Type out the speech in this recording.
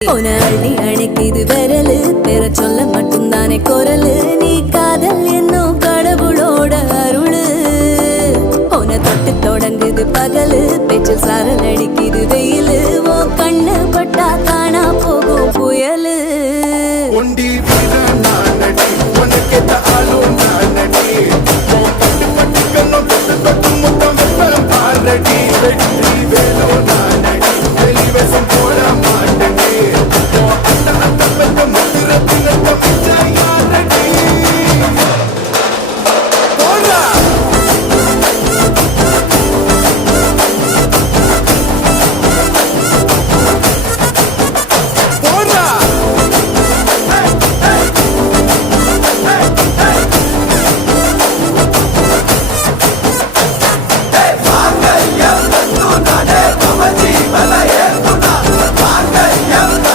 உன அள்ளி அணைக்குது விரலு பெற சொல்ல மட்டும் தானே குரலு நீ காதல் என்னும் கடவுளோட அருளு உன தொட்டு தொடங்குது பகலு பேச்சில் சாரல் அடிக்கு